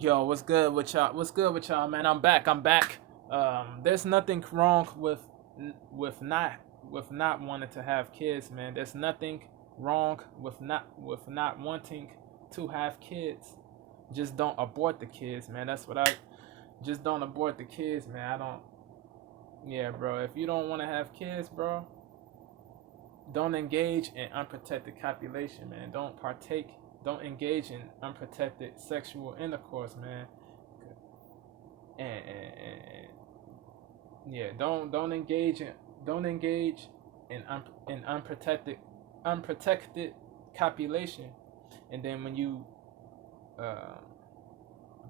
Yo, what's good with y'all? What's good with y'all, man? I'm back. I'm back. There's nothing wrong with not with not wanting to have kids, man. There's nothing wrong with not wanting to have kids. Just don't abort the kids, man. That's what I just don't abort the kids, man. I don't. Yeah, bro. If you don't want to have kids, bro, don't engage in unprotected copulation, man. Don't partake. Don't engage in unprotected sexual intercourse, man. And yeah, don't engage in unprotected copulation, and then when you uh,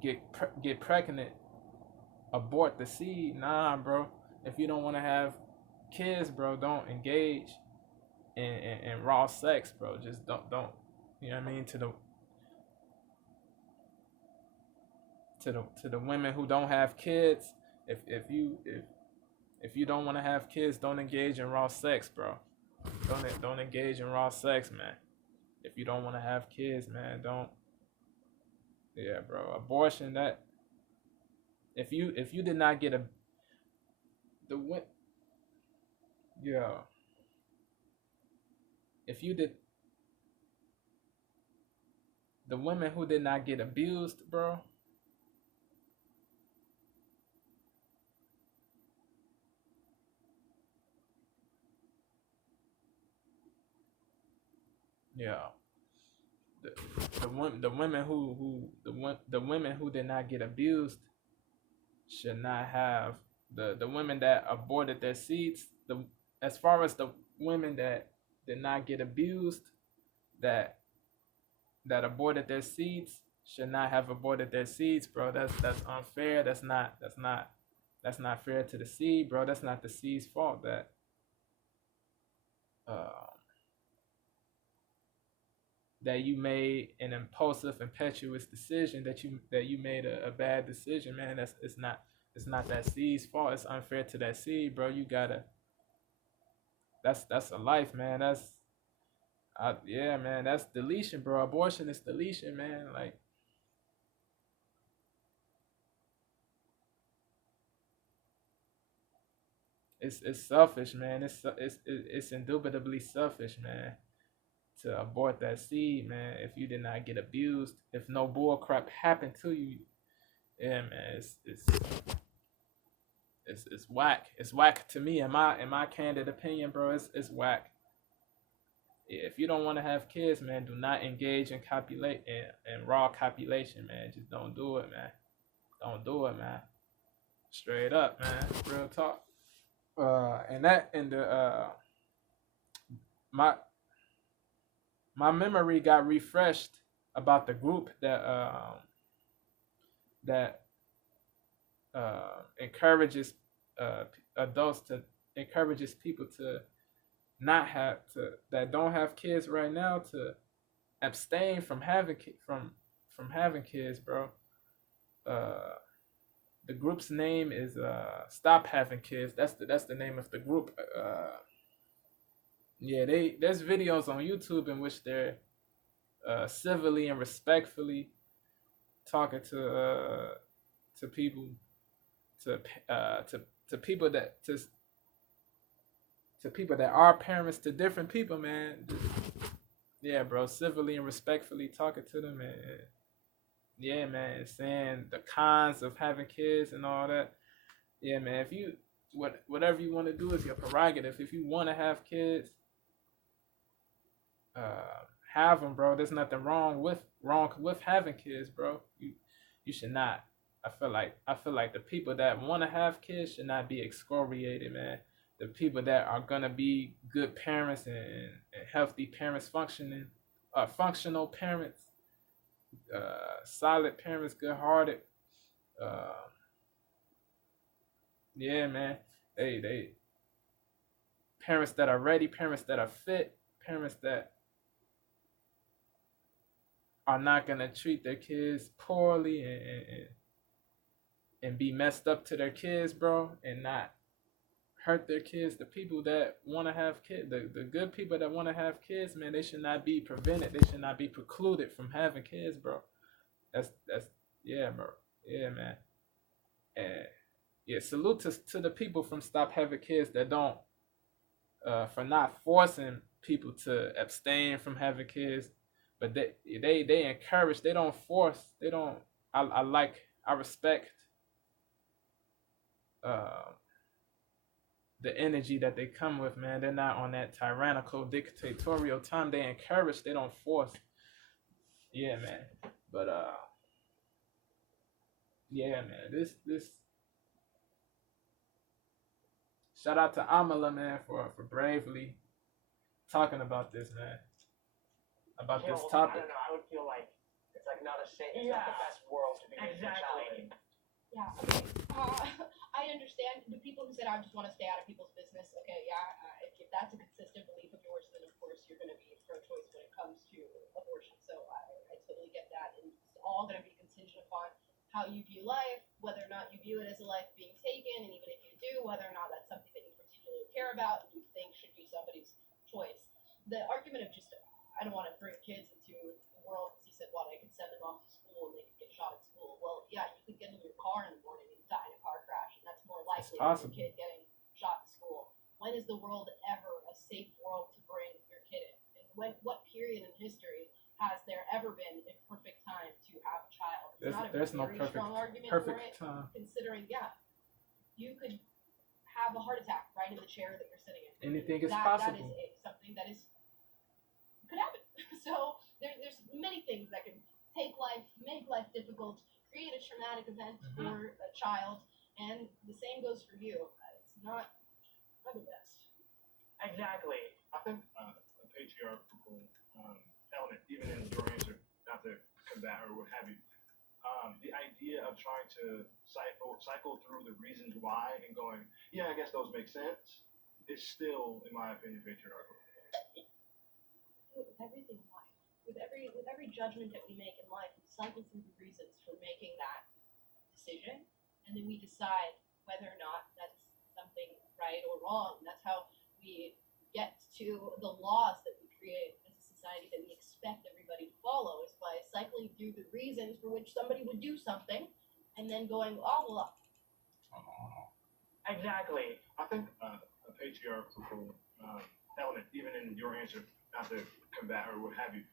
get pregnant, abort the seed. Nah, bro. If you don't want to have kids, bro, don't engage in raw sex, bro. Just don't. You know what I mean? To the women who don't have kids, if you don't want to have kids, don't engage in raw sex, bro. Don't engage in raw sex, man. If you don't want to have kids, man, don't. Yeah, bro. Abortion. That if you did not get a the win. Yeah. If you did the women who did not get abused, bro. Yeah. The the women the women who did not get abused should not have the women that aborted their seeds. The As far as the women that did not get abused, that aborted their seeds should not have aborted their seeds, bro. That's unfair. That's not fair to the seed, bro. That's not the seed's fault uh, that you made an impulsive, impetuous decision, that you made a bad decision, man. It's not that seed's fault. It's unfair to that seed, bro. You gotta. That's a life, man. Yeah, man. That's deletion, bro. Abortion is deletion, man. Like it's selfish, man. It's indubitably selfish, man, to abort that seed, man. If you did not get abused, if no bull crap happened to you, yeah, man. It's whack. It's whack to me. In my candid opinion, bro. It's whack. Yeah, if you don't want to have kids, man, do not engage in copulate in raw copulation, man. Just don't do it, man. Don't do it, man. Straight up, man. Real talk. And that and the my my memory got refreshed about the group that encourages adults to encourages people to not have to that don't have kids right now to abstain from having kids, bro. Uh, the group's name is Stop Having Kids. That's the name of the group. Yeah, there's videos on YouTube in which they're civilly and respectfully talking to people to uh to to people that to people that are parents to different people, man. Yeah, bro, civilly and respectfully talking to them, and yeah, man, saying the cons of having kids and all that. Yeah, man, if you whatever you want to do is your prerogative. If you want to have kids, uh, have them, bro. There's nothing wrong with having kids, bro. You should not. I feel like the people that want to have kids should not be excoriated, man. The people that are gonna be good parents and healthy parents, functional parents, solid parents, good hearted. Uh, yeah, man. They parents that are ready, parents that are fit, parents that are not gonna treat their kids poorly and be messed up to their kids, bro, and not hurt their kids. The people that want to have kids, the good people that want to have kids, man, they should not be prevented. They should not be precluded from having kids, bro. That's Yeah, bro. Yeah, man. And yeah, salute to the people from Stop Having Kids that don't for not forcing people to abstain from having kids, but they encourage. They don't force. They don't. I like. I respect uh, the energy that they come with, man. They're not on that tyrannical, dictatorial time. They encourage. They don't force. Yeah, man. But yeah, man. This shout out to Amala, man, for bravely talking about this, man. About this topic. I don't know. I would feel like it's like not a safe. It's not the best world to be raising a child in. Yeah. Okay. I understand the people who said I just want to stay out of people's business. Okay. Yeah. If that's a consistent belief of yours, then of course you're going to be pro-choice when it comes to abortion. So I totally get that, and it's all going to be contingent upon how you view life, whether or not you view it as a life being taken, and even if you do, whether or not that's something that you particularly care about and you think should be somebody's choice. The argument of just I don't want to bring kids into the world because he said, well, I could send them off to school and they could get shot at school. Well, yeah, you could get in your car in the morning and die in a car crash, and that's more likely than a kid getting shot at school. When is the world ever a safe world to bring your kid in? And what period in history has there ever been a perfect time to have a child? It's there's not no a very strong argument for it, time. considering, you could have a heart attack right in the chair that you're sitting in. Anything is possible. That is something that is could happen. So there's many things that can make life difficult, create a traumatic event for a child, and the same goes for you. It's not the best. Exactly. I think a patriarchal element, even in your answer, not to combat or what have you, the idea of trying to cycle through the reasons why and going, yeah, I guess those make sense, is still, in my opinion, patriarchal. With everything in life, with every judgment that we make in life, we cycle through the reasons for making that decision, and then we decide whether or not that's something right or wrong. And that's how we get to the laws that we create as a society that we expect everybody to follow, is by cycling through the reasons for which somebody would do something, and then going, oh well. Exactly. I think a patriarchal element, even in your answer, not to combat or what have you,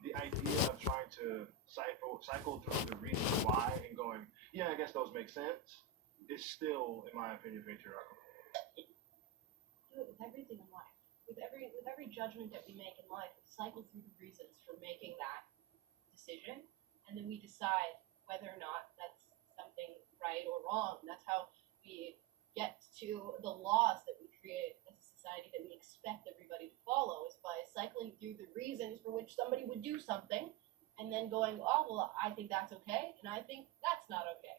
the idea of trying to cycle through the reasons why and going, yeah, I guess those make sense, is still, in my opinion, patriarchal. Do it with everything in life. With every judgment that we make in life, we cycle through the reasons for making that decision, and then we decide whether or not that's something right or wrong. And that's how we get to the laws that we create as a society that we expect everybody to follow, is by cycling through the reasons for which somebody would do something, and then going, oh well, I think that's okay, and I think that's not okay.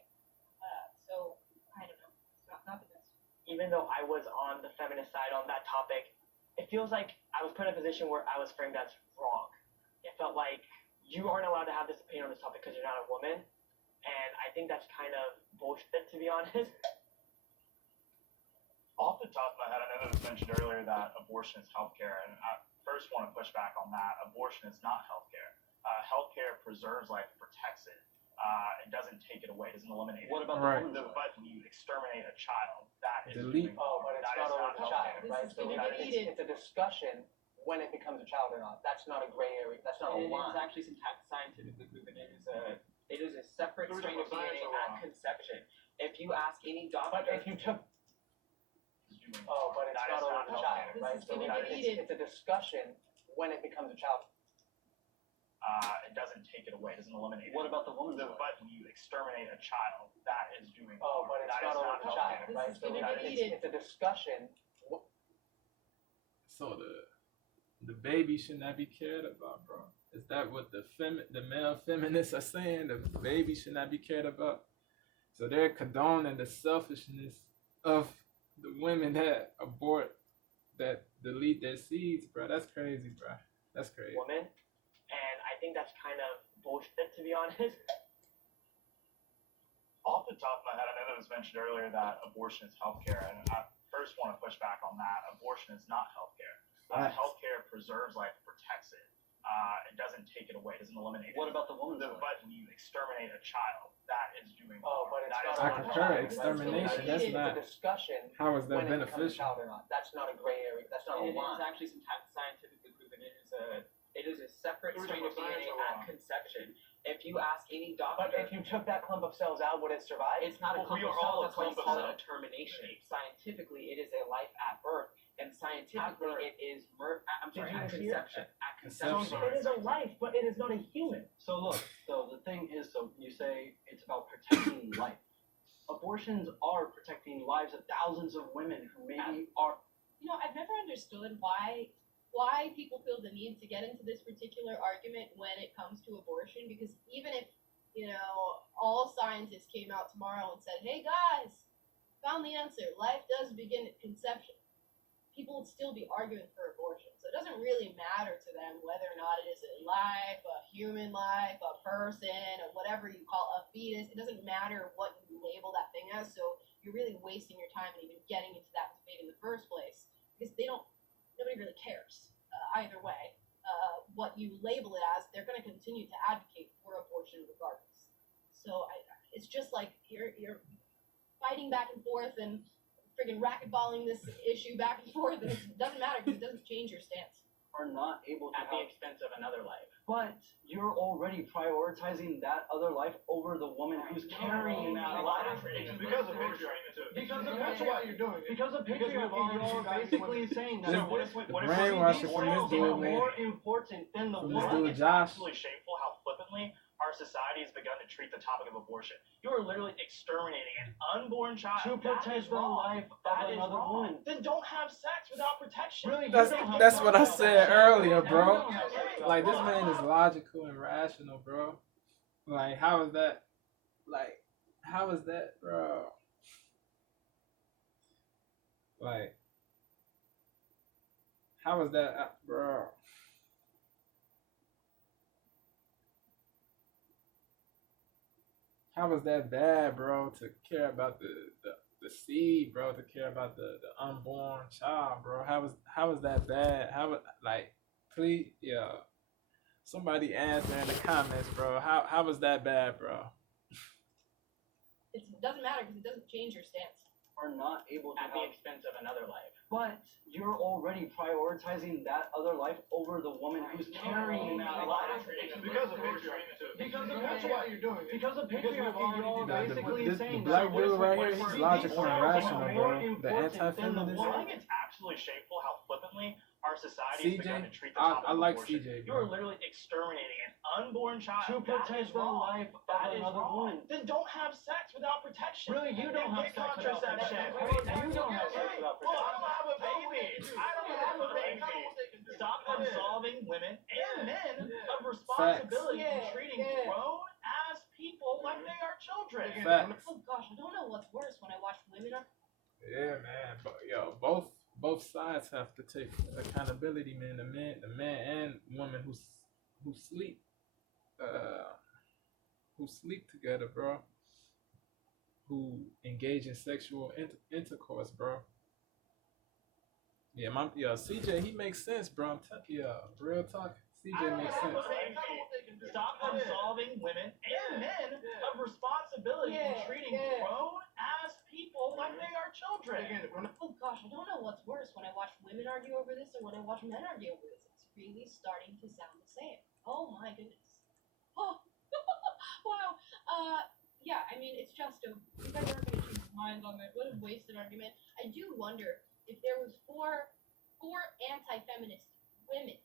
So I don't know. It's not the best. Even though I was on the feminist side on that topic, it feels like I was put in a position where I was framed as wrong. It felt like you aren't allowed to have this opinion on this topic because you're not a woman, and I think that's kind of bullshit, to be honest. Off the top of my head, I know that it was mentioned earlier that abortion is healthcare, and I first want to push back on that. Abortion is not healthcare. Healthcare preserves life, protects it. It doesn't take it away, doesn't eliminate it. What about But when you exterminate a child, that is Delete. But it's not only the child, right? This is So gonna get heated. it's a discussion when it becomes a child or not. That's not a gray area. That's not a It line. is actually scientifically proven. It is a separate strain of DNA at conception. If you ask any doctor, But if you took but it's That not is only not the healthcare. child, right? This is So gonna get heated. it's a discussion when it becomes a child. It doesn't take it away, it doesn't eliminate it. What about the woman's But when you exterminate a child, that is doing But it's that not is only not the child, healthcare. right? This is So gonna get heated. it's a discussion. So the baby should not be cared about, bro. Is that what the male feminists are saying? The baby should not be cared about. So they're condoning the selfishness of the women that abort, that delete their seeds, bro. That's crazy, bro. That's crazy. Woman, and I think that's kind of bullshit, to be honest. Off the top of my head, I know that it was mentioned earlier that abortion is healthcare, and I first want to push back on that. Abortion is not healthcare. Healthcare preserves life, protects it. It it doesn't take it away, it doesn't eliminate it. What about the woman's life? But when you exterminate a child, that is doing Oh, but it's that not is I not concur, wrong. extermination, That's that's not, the discussion how is that when it becomes a beneficial? child or not. That's not a gray area. That's not a It is line. actually scientifically proven. It is a separate Who's strain the of DNA science at or conception. If you ask any But doctor, if you took that clump of cells out, would it survive? it's not a Well, clump we of are all cells. a That's why it's clump of called a cells. termination. Scientifically, it is a life at birth, and scientifically, birth. it is at Did you conception. hear? At Conception. conception. It is a life, but it is not a human. So look, so the thing is, so you say it's about protecting life. Abortions are protecting lives of thousands of women who maybe are. You know, I've never understood why people feel the need to get into this particular argument when it comes to abortion, because even if, you know, all scientists came out tomorrow and said, hey guys, found the answer, life does begin at conception, people would still be arguing for abortion. So it doesn't really matter to them whether or not it is a life, a human life, a person, or whatever you call a fetus. It doesn't matter what you label that thing as, so you're really wasting your time and even getting into that debate in the first place, because nobody really cares either way. What you label it as, they're going to continue to advocate for abortion regardless. So it's just like you're fighting back and forth and friggin' racquetballing this issue back and forth, and it doesn't matter because it doesn't change your stance. Are not able to At the have, expense of another life. but you're already prioritizing that other life over the woman who's carrying that life. Because of patriarchy too. Because of That's why you're doing it. Because of Because patriarchy, we've already you're guys basically saying that This- So what if The what if brainwashing these from this cells dude, are man. more important than the From this woman. dude, It's Josh. absolutely shameful how flippantly our society has begun to treat the topic of abortion. You are literally exterminating an unborn child. To That protect is the wrong. life of That is another wrong. woman. Then don't have sex without protection. Really, That's what I said earlier, bro. Yeah. Like, this man is logical and rational, bro. Like, how is that? Like, how is that, bro? Like, how is that, bro? How is that bad, bro? To care about the seed, bro? To care about the unborn child, bro? How is that bad? Like, please, yeah. Somebody answer in the comments, bro. How was that bad, bro? It doesn't matter because it doesn't change your stance. Are not able to At the have, expense of another life. but you're already prioritizing that other life over the woman who's carrying that life. Because of patriarchy too. Because of That's why you're doing it. Because of Because we've patriarchy, already you're done The, basically the saying black that dude right what here, if he's these logical and cells are rational, more bro. The important than the anti-feminist. I think it's absolutely shameful how flippantly our society has begun to CJ, treat the topic I of like abortion. CJ, You are bro. literally exterminating an unborn child. to That protect is the wrong. life of That is another wrong. woman. Then don't have sex without protection. Really, you don't And have get sex without contraception. protection. You don't have sex without Well, I protection. don't have a baby. I don't have a baby. Stop absolving women and men of responsibility in Yeah, treating yeah. grown-ass people like they are children. Facts. Oh gosh, I don't know what's worse when I watch women. Yeah, man. But yo, both sides have to take accountability, man. The man and woman who sleep, who sleep together, bro. Who engage in sexual intercourse, bro. Yeah, CJ, he makes sense, bro. Real talk. CJ makes sense. Stop absolving women and men of responsibility in treating grown-ass people like they are children. Oh gosh, I don't know what's worse when I watch women argue over this or when I watch men argue over this. It's really starting to sound the same. Oh my goodness. Oh, wow. Yeah, I mean, it's just you guys aren't going to change your minds on it. What a wasted argument. I do wonder if there was four anti-feminist women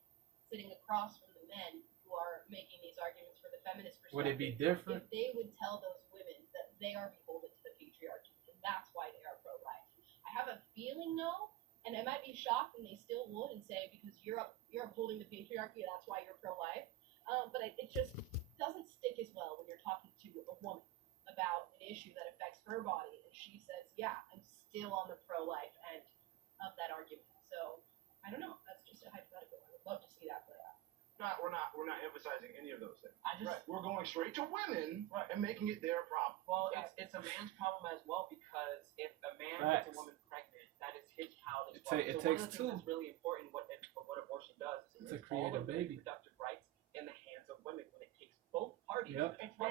sitting across from the men who are making these arguments for the feminist perspective. Would it be different? If they would tell those women that they are beholden to the patriarchy, and that's why they are pro-life. I have a feeling, no, and I might be shocked when they still would and say, because you're upholding the patriarchy, that's why you're pro-life. But it just doesn't stick as well when you're talking to a woman about an issue that affects her body, and she says, yeah, I'm still on the pro-life end of that argument. So, I don't know, that's just a hypothetical. I would love to see that play out. We're not emphasizing any of those things. I just We're going straight to women and making it their problem. Well, it's a man's problem as well, because if a man Facts. gets a woman pregnant, that is his child as It well. ta- it So takes one of the two things that's really important what abortion does is to it create all a the baby. reproductive rights in the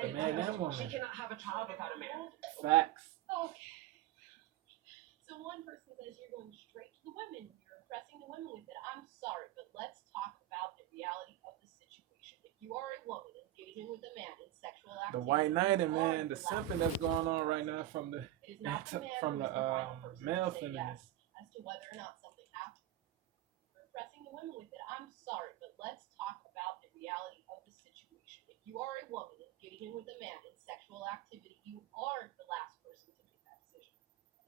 The man and woman. She cannot have a child without a man. Facts. Okay. So one person says you're going straight to the women, you're impressing the women with it. I'm sorry, but let's talk about the reality of the situation. If you are a woman engaging with a man in sexual activity, The white knighting, you are man, the the last simping that's going on right now person. from the It is not the man from who the is the final person male to say feminists. yes as to whether or not something happened. You're impressing the women with it. I'm sorry, but let's talk about the reality of the situation. If you are a woman engaging with a man in sexual activity, you are the last person to make that decision.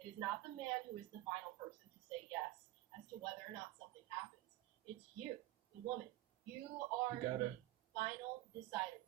It is not the man who is the final person to say yes as to whether or not something happens. It's you, the woman. You are You gotta- the final decider.